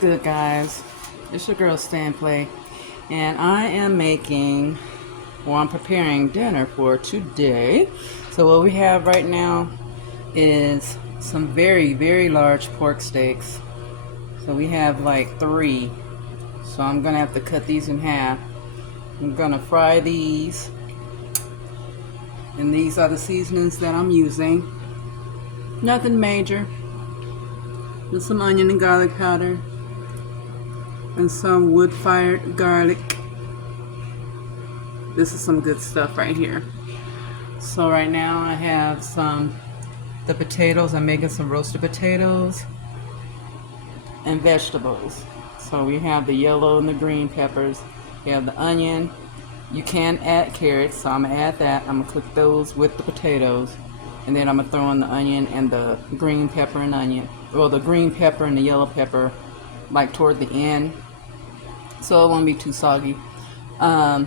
good, guys? It's your girl Stan Play, and I am making, well, I'm preparing dinner for today. So what we have right now is some very, very large pork steaks. So we have like 3. So I'm gonna have to cut these in half. I'm gonna fry these, and these are the seasonings that I'm using. Nothing major. Just some onion and garlic powder and some wood-fired garlic. This is some good stuff right here. So right now I have the potatoes. I'm making some roasted potatoes and vegetables. So we have the yellow and the green peppers. We have the onion. You can add carrots, so I'm gonna add that. I'm gonna cook those with the potatoes, and then I'm gonna throw in the onion and the green pepper and onion. Well, the green pepper and the yellow pepper, like toward the end, so it won't be too soggy or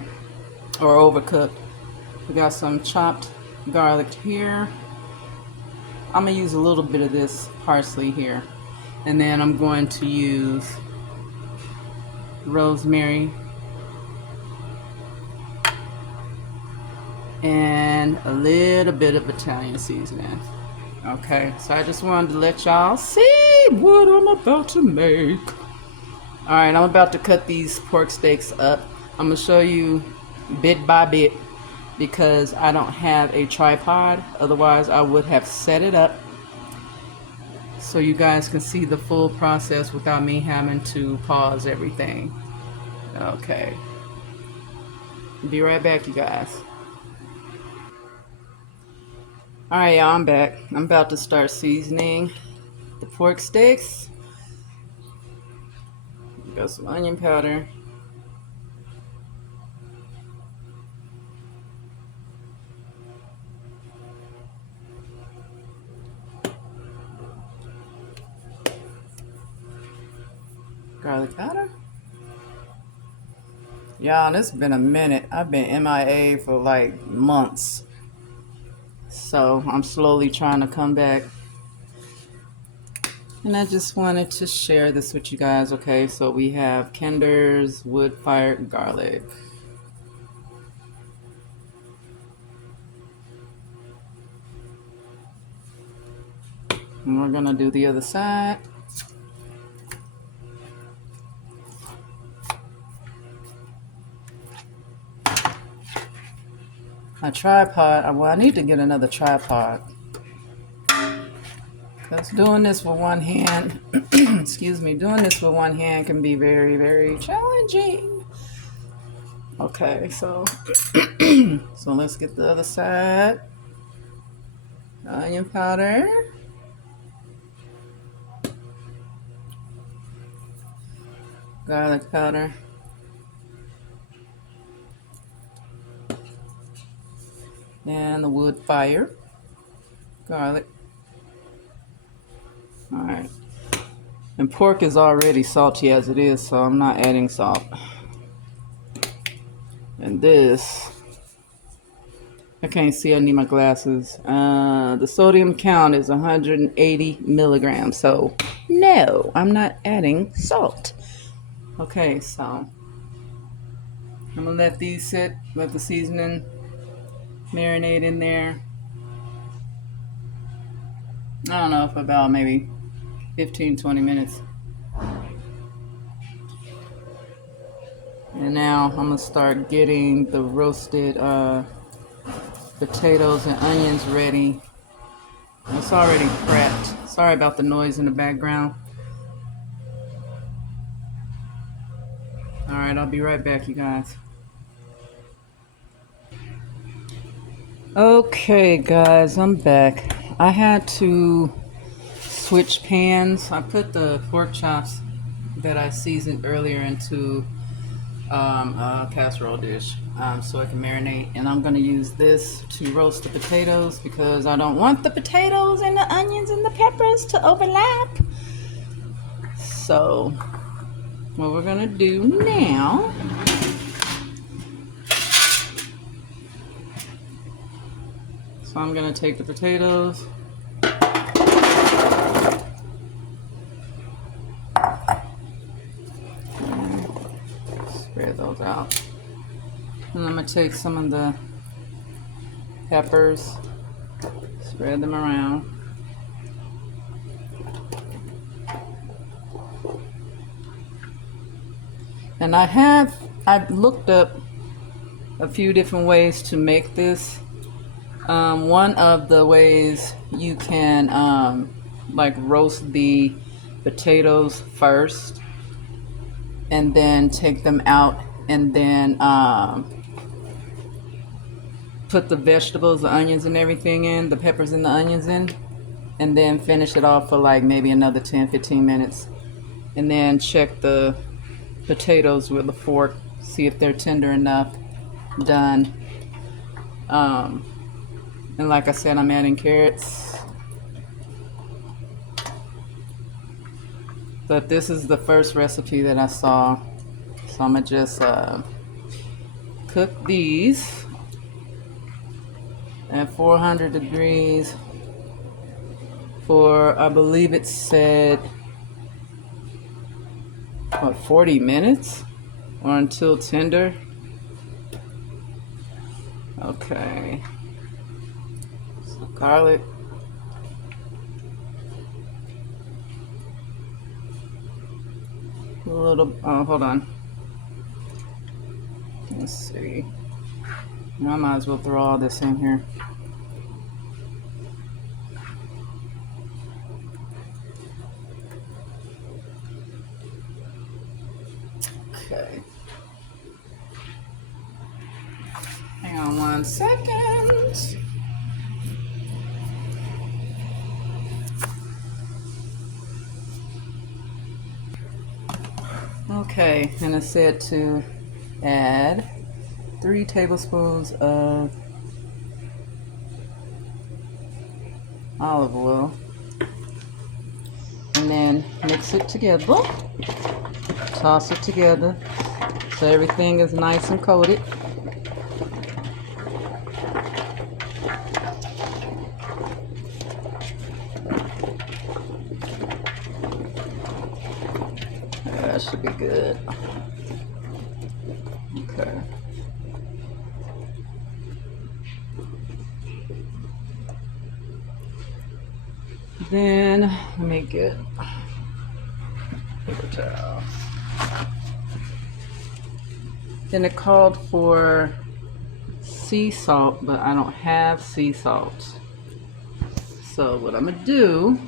overcooked. We got some chopped garlic here. I'm gonna use a little bit of this parsley here, and then I'm going to use rosemary and a little bit of Italian seasoning. Okay, so I just wanted to let y'all see what I'm about to make. Alright, I'm about to cut these pork steaks up. I'm going to show you bit by bit because I don't have a tripod. Otherwise, I would have set it up so you guys can see the full process without me having to pause everything. Okay. Be right back, you guys. Alright, y'all, I'm back. I'm about to start seasoning the pork steaks. Got some onion powder. Garlic powder. Y'all, it's been a minute. I've been MIA for like months. So I'm slowly trying to come back. And I just wanted to share this with you guys. Okay, so we have Kinder's wood-fired garlic. And we're gonna do the other side. My tripod, well, I need to get another tripod. Because doing this with one hand, excuse me, doing this with one hand can be very, very challenging. Okay, so, so let's get the other side. Onion powder. Garlic powder. And the wood fire garlic. Alright. And pork is already salty as it is, so I'm not adding salt. And this, I can't see, I need my glasses. The sodium count is 180 milligrams, so no, I'm not adding salt. Okay, so I'm gonna let these sit, let the seasoning marinate in there. I don't know, for about maybe 15-20 minutes. And now I'm gonna start getting the roasted potatoes and onions ready. It's already prepped. Sorry about the noise in the background. Alright, I'll be right back, you guys. Okay, guys, I'm back. I had to switch pans. I put the pork chops that I seasoned earlier into a casserole dish so I can marinate, and I'm going to use this to roast the potatoes because I don't want the potatoes and the onions and the peppers to overlap. So what we're going to do now, so I'm going to take the potatoes, And I'm going to take some of the peppers, spread them around. And I've looked up a few different ways to make this. One of the ways you can like roast the potatoes first and then take them out and then put the vegetables, the onions and everything in, the peppers and the onions in, and then finish it off for like maybe another 10-15 minutes. And then check the potatoes with a fork, see if they're tender enough, done. And like I said, I'm adding carrots. But this is the first recipe that I saw. So I'm gonna just cook these at 400 degrees for, I believe it said, what, 40 minutes or until tender. Okay. So garlic. A little, oh, hold on. Let's see. I might as well throw all this in here. Okay. Hang on 1 second. Okay, and it said to add 3 tablespoons of olive oil and then mix it together, toss it together so everything is nice and coated. That should be good. Okay. Then let me get paper towel. Then it called for sea salt, but I don't have sea salt. So what I'm gonna do,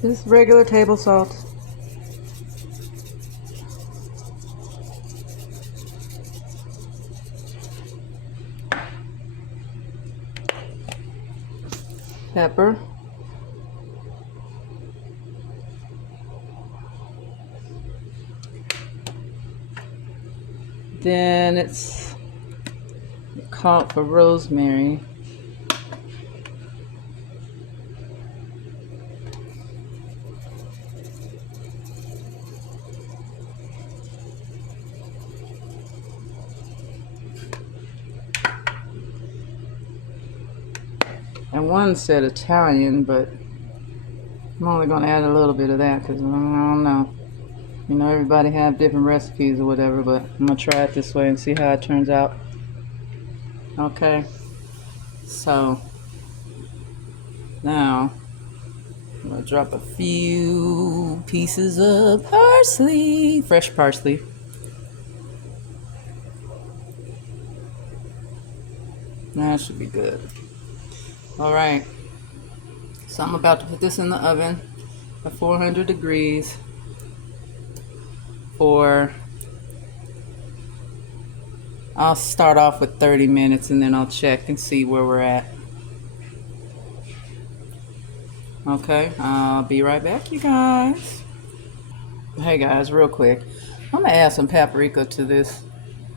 just regular table salt. Pepper. Then it's called for rosemary. And one said Italian, but I'm only going to add a little bit of that because I don't know. You know, everybody have different recipes or whatever, but I'm going to try it this way and see how it turns out. Okay. So, now, I'm going to drop a few pieces of parsley, fresh parsley. That should be good. All right. So I'm about to put this in the oven at 400 degrees for, I'll start off with 30 minutes and then I'll check and see where we're at. Okay, I'll be right back, you guys. Hey guys, real quick, I'm gonna add some paprika to this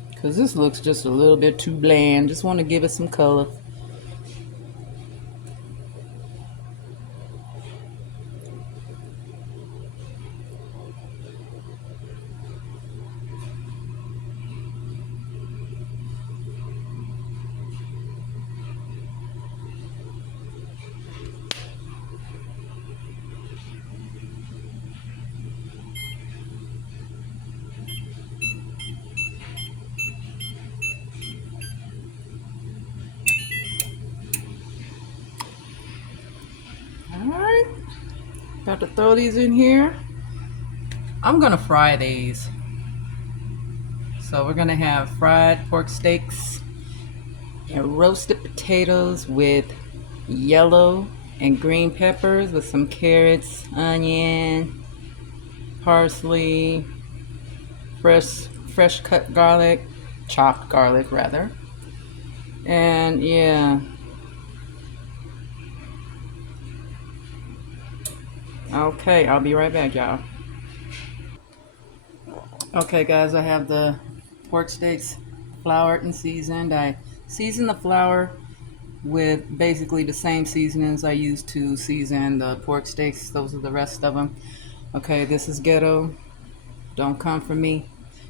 because this looks just a little bit too bland. Just want to give it some color. Alright, about to throw these in here. I'm gonna fry these. So we're gonna have fried pork steaks and roasted potatoes with yellow and green peppers with some carrots, onion, parsley, fresh cut garlic, chopped garlic rather. And yeah. Okay, I'll be right back, y'all. Okay, guys, I have the pork steaks floured and seasoned. I seasoned the flour with basically the same seasonings I used to season the pork steaks. Those are the rest of them. Okay, this is ghetto. Don't come for me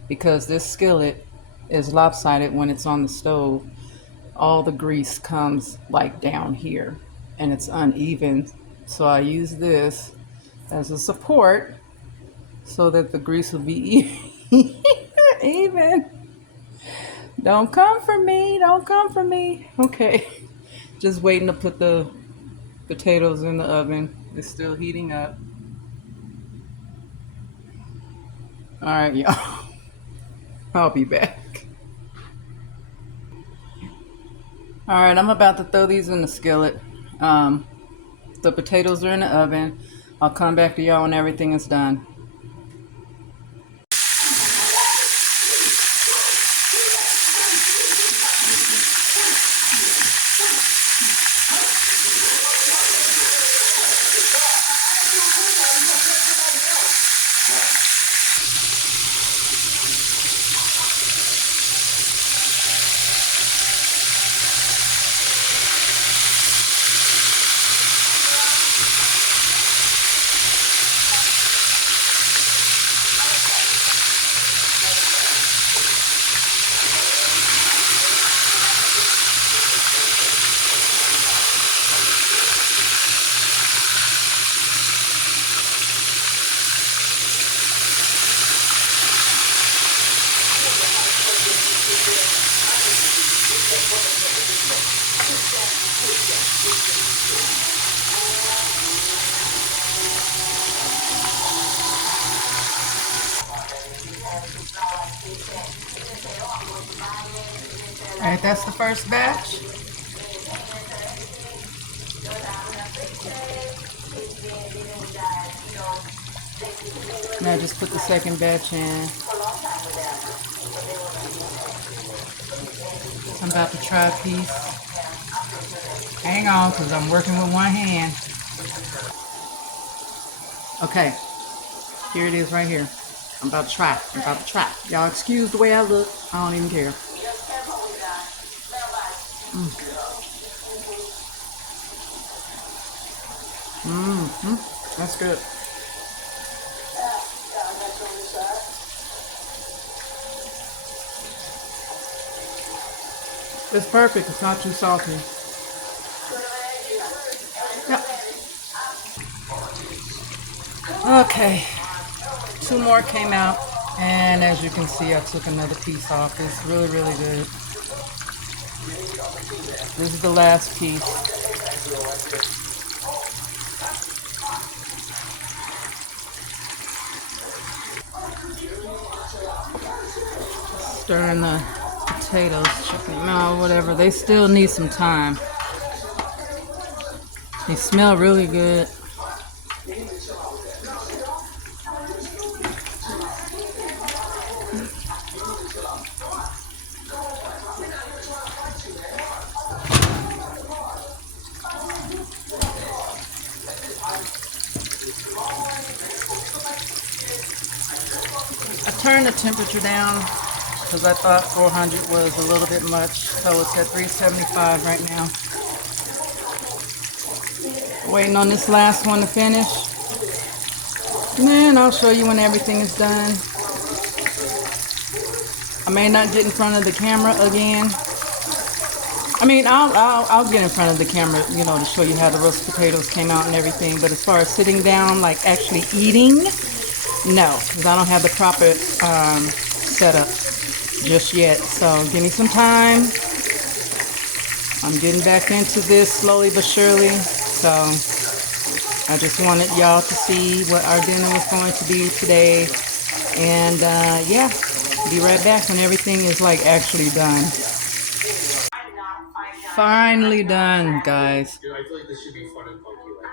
because this skillet is lopsided when it's on the stove. All the grease comes like down here and it's uneven. So I use this as a support so that the grease will be even. Don't come for me. Don't come for me. Okay. Just waiting to put the potatoes in the oven. It's still heating up. All right, y'all. I'll be back. All right, I'm about to throw these in the skillet. The potatoes are in the oven. I'll come back to y'all when everything is done. All right, that's the first batch. Now just put the second batch in. I'm about to try a piece. Hang on, because I'm working with one hand. Okay, here it is right here. I'm about to try. I'm about to try. Y'all excuse the way I look. I don't even care. That's good. It's perfect. It's not too salty. Yep. Okay. Two more came out. And as you can see, I took another piece off. It's really, really good. This is the last piece. Stirring the potatoes, chicken, no, whatever. They still need some time. They smell really good. I turned the temperature down because I thought 400 was a little bit much, so it's at 375 right now. Waiting on this last one to finish. Man, I'll show you when everything is done. I may not get in front of the camera again. I mean, I'll get in front of the camera, you know, to show you how the roasted potatoes came out and everything. But as far as sitting down, like actually eating, no, because I don't have the proper setup just yet. So give me some time. I'm getting back into this slowly but surely. So I just wanted y'all to see what our dinner was going to be today. And yeah, be right back when everything is like actually done. Finally done, guys. I feel like this should be fun and funky like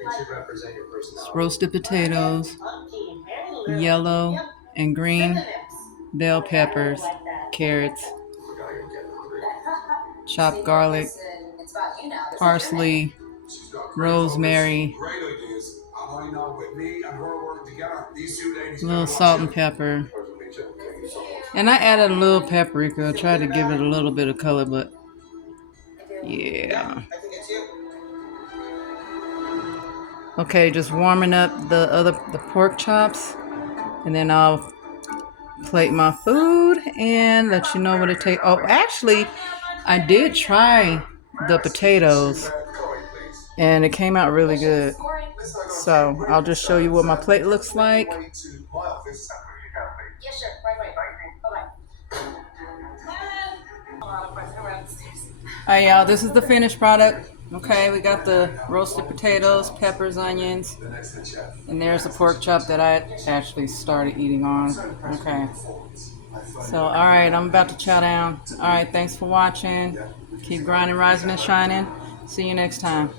you. It should represent your personality. It's roasted potatoes, yellow and green bell peppers, carrots, chopped garlic, parsley, rosemary, a little salt and pepper. And I added a little paprika. I tried to give it a little bit of color, but yeah. Okay, just warming up the pork chops, and then I'll plate my food and let you know what it tastes. Oh, actually, I did try the potatoes, and it came out really good. So I'll just show you what my plate looks like. Alright, y'all, this is the finished product. Okay, we got the roasted potatoes, peppers, onions, and there's the pork chop that I actually started eating on. Okay. So, alright, I'm about to chow down. Alright, thanks for watching. Keep grinding, rising, and shining. See you next time.